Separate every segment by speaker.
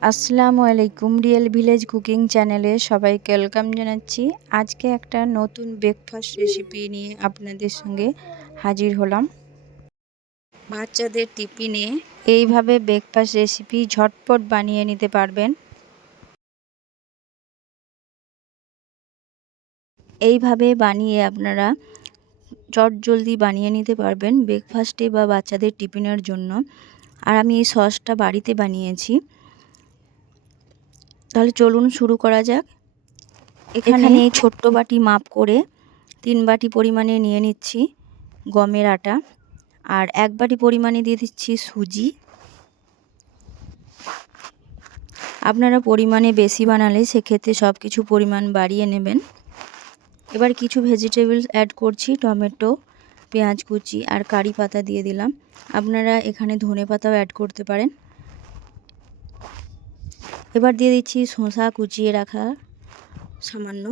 Speaker 1: আসসালামু আলাইকুম real village cooking চ্যানেলে সবাইকে ওয়েলকাম জানাচ্ছি। আজকে একটা নতুন ব্রেকফাস্ট রেসিপি নিয়ে আপনাদের সঙ্গে হাজির হলাম। বাচ্চাদের টিফিনে এইভাবে ব্রেকফাস্ট রেসিপি ঝটপট বানিয়ে নিতে পারবেন। এইভাবে বানিয়ে আপনারা চট জলদি বানিয়ে নিতে পারবেন ব্রেকফাস্টে বা বাচ্চাদের টিফিনের জন্য। আর আমি এই সসটা বাড়িতে বানিয়েছি। তাহলে চলুন শুরু করা যাক। এখানে ছোট্ট বাটি মাপ করে তিন বাটি পরিমাণে নিয়ে নিচ্ছি গমের আটা আর এক বাটি পরিমাণে দিয়ে দিচ্ছি সুজি। আপনারা পরিমাণে বেশি বানালে সেক্ষেত্রে সব কিছু পরিমাণ বাড়িয়ে নেবেন। এবার কিছু ভেজিটেবলস অ্যাড করছি টমেটো পেঁয়াজ কুচি আর কারি পাতা দিয়ে দিলাম। আপনারা এখানে ধনে পাতাও অ্যাড করতে পারেন। এবার দিয়ে দিচ্ছি শসা কুচিয়ে রাখা সামান্য।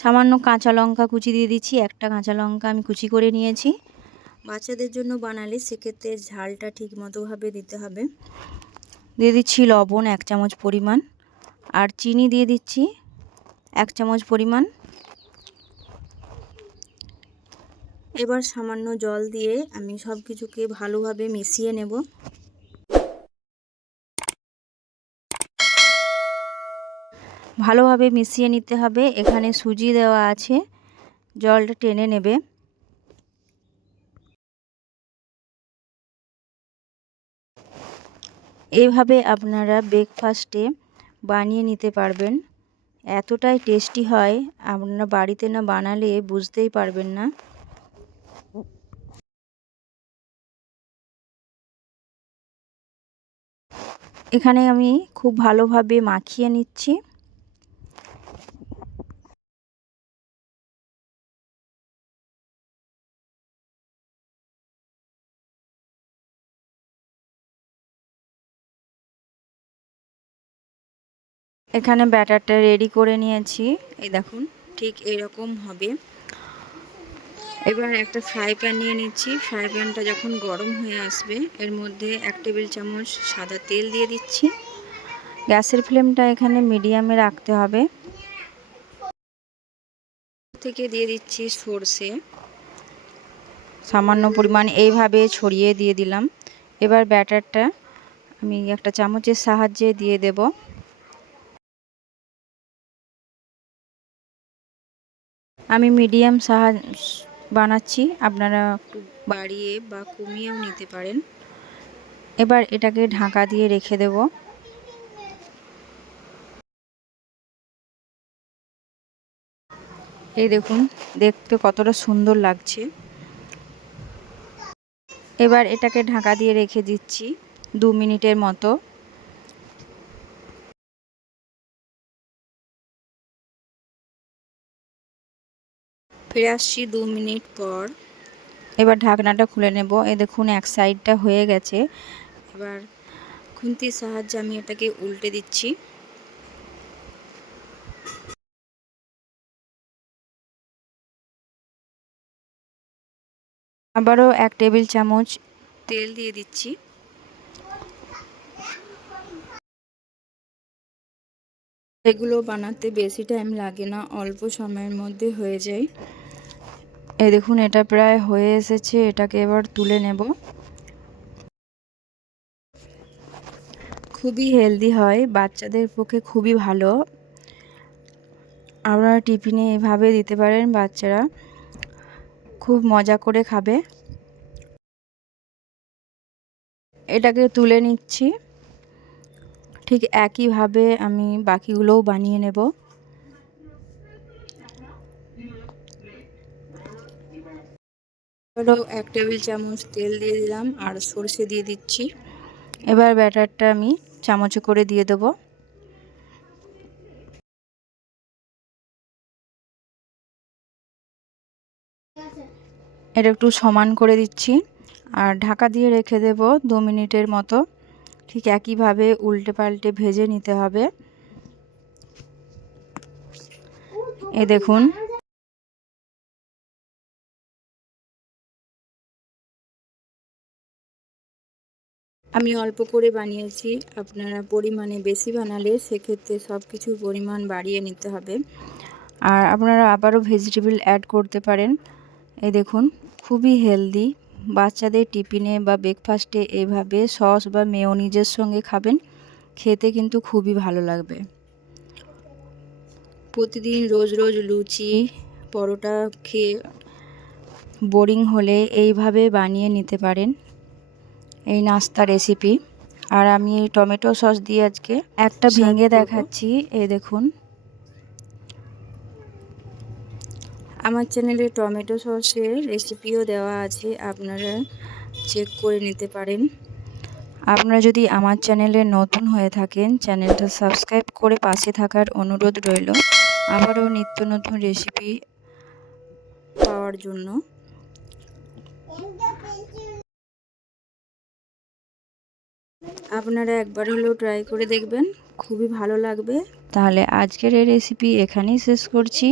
Speaker 1: সামান্য কাঁচা লঙ্কা কুচি দিয়ে দিচ্ছি। একটা কাঁচা লঙ্কা আমি কুচি করে নিয়েছি। বাচ্চাদের জন্য বানালে সেক্ষেত্রে ঝালটা ঠিক মতোভাবে দিতে হবে। দিয়ে দিচ্ছি লবণ এক চামচ পরিমাণ। আর চিনি দিয়ে দিচ্ছি এক চামচ পরিমাণ। এবার সামান্য জল দিয়ে আমি সব কিছুকে ভালোভাবে মিশিয়ে নেব। ভালোভাবে মিশিয়ে নিতে হবে। এখানে সুজি দেওয়া আছে। জলটা টেনে নেবে। এইভাবে আপনারা ব্রেকফাস্টে বানিয়ে নিতে পারবেন। এতটাই টেস্টি হয়। আপনারা বাড়িতে না বানালে বুঝতেই পারবেন না। এখানে আমি খুব ভালোভাবে মাখিয়ে নিচ্ছি। এখানে ব্যাটারটা রেডি করে নিয়েছি। এই দেখুন, ঠিক এরকম হবে। এবার একটা ফ্রাই প্যান নিয়ে নিচ্ছি। ফ্রাই প্যানটা যখন গরম হয়ে আসবে, এর মধ্যে এক টেবিল চামচ সাদা তেল দিয়ে দিচ্ছি। গ্যাসের ফ্লেমটা এখানে মিডিয়ামে রাখতে হবে। থেকে দিয়ে দিচ্ছি সর্ষে। সামান্য পরিমাণ এইভাবে ছড়িয়ে দিয়ে দিলাম। এবার ব্যাটারটা আমি একটা চামচের সাহায্যে দিয়ে দেব। আমি মিডিয়াম সাহায্য বানাচ্ছি। আপনারা একটু বাড়িয়ে বা কমিয়েও নিতে পারেন। এবার এটাকে ঢাকা দিয়ে রেখে দেব। এই দেখুন, দেখতে কতটা সুন্দর লাগছে। এবার এটাকে ঢাকা দিয়ে রেখে দিচ্ছি দু মিনিটের মতো। ফিরে আসছি দু মিনিট পর। এবার ঢাকনাটা খুলে নেব। এ দেখুন এক সাইডটা হয়ে গেছে। এবার খুন্তির সাহায্যে আমি এটাকে উল্টে দিচ্ছি। আবারও এক টেবিল চামচ তেল দিয়ে দিচ্ছি। এগুলো বানাতে বেশি টাইম লাগে না অল্প সময়ের মধ্যে হয়ে যায়। এই দেখুন, এটা প্রায় হয়ে এসেছে, এটাকে এবার তুলে নেব। খুবই হেলদি হয়, বাচ্চাদের পক্ষে খুবই ভালো। আপনারা টিফিনে এভাবে দিতে পারেন, বাচ্চারা খুব মজা করে খাবে। এটাকে তুলে নিচ্ছি। ঠিক একইভাবে আমি বাকিগুলোও বানিয়ে নেব। হলো এক টেবিল চামচ তেল দিয়ে দিলাম আর সর্ষে দিয়ে দিচ্ছি। এবার ব্যাটারটা আমি চামচে করে দিয়ে দেবো। এটা একটু সমান করে দিচ্ছি আর ঢাকা দিয়ে রেখে দেব দু মিনিটের মতো। ঠিক একইভাবে উল্টে পাল্টে ভেজে নিতে হবে। এ দেখুন আমি অল্প করে বানিয়েছি। আপনারা পরিমাণে বেশি বানালে সেক্ষেত্রে সব কিছুর পরিমাণ বাড়িয়ে নিতে হবে। আর আপনারা আবারও ভেজিটেবল অ্যাড করতে পারেন। এই দেখুন, খুবই হেলদি বাচ্চাদের টিফিনে বা ব্রেকফাস্টে এভাবে সস বা মেয়োনিজের সঙ্গে খাবেন, খেতে কিন্তু খুবই ভালো লাগবে। প্রতিদিন রোজ রোজ লুচি, পরোটা খেয়ে বোরিং হলে এইভাবে বানিয়ে নিতে পারেন। এই নাস্তা রেসিপি আর আমি এই টমেটো সস দিয়ে আজকে একটা ভেঙে দেখাচ্ছি এই দেখুন। আমার চ্যানেলে টমেটো সসের রেসিপিও দেওয়া আছে আপনারা চেক করে নিতে পারেন। আপনারা যদি আমার চ্যানেলে নতুন হয়ে থাকেন চ্যানেলটা সাবস্ক্রাইব করে পাশে থাকার অনুরোধ রইল। আবারও নিত্য নতুন রেসিপি পাওয়ার জন্য। আপনারা একবার হলেও ট্রাই করে দেখবেন, খুবই ভালো লাগবে। তাহলে আজকের এই রেসিপি এখানেই শেষ করছি।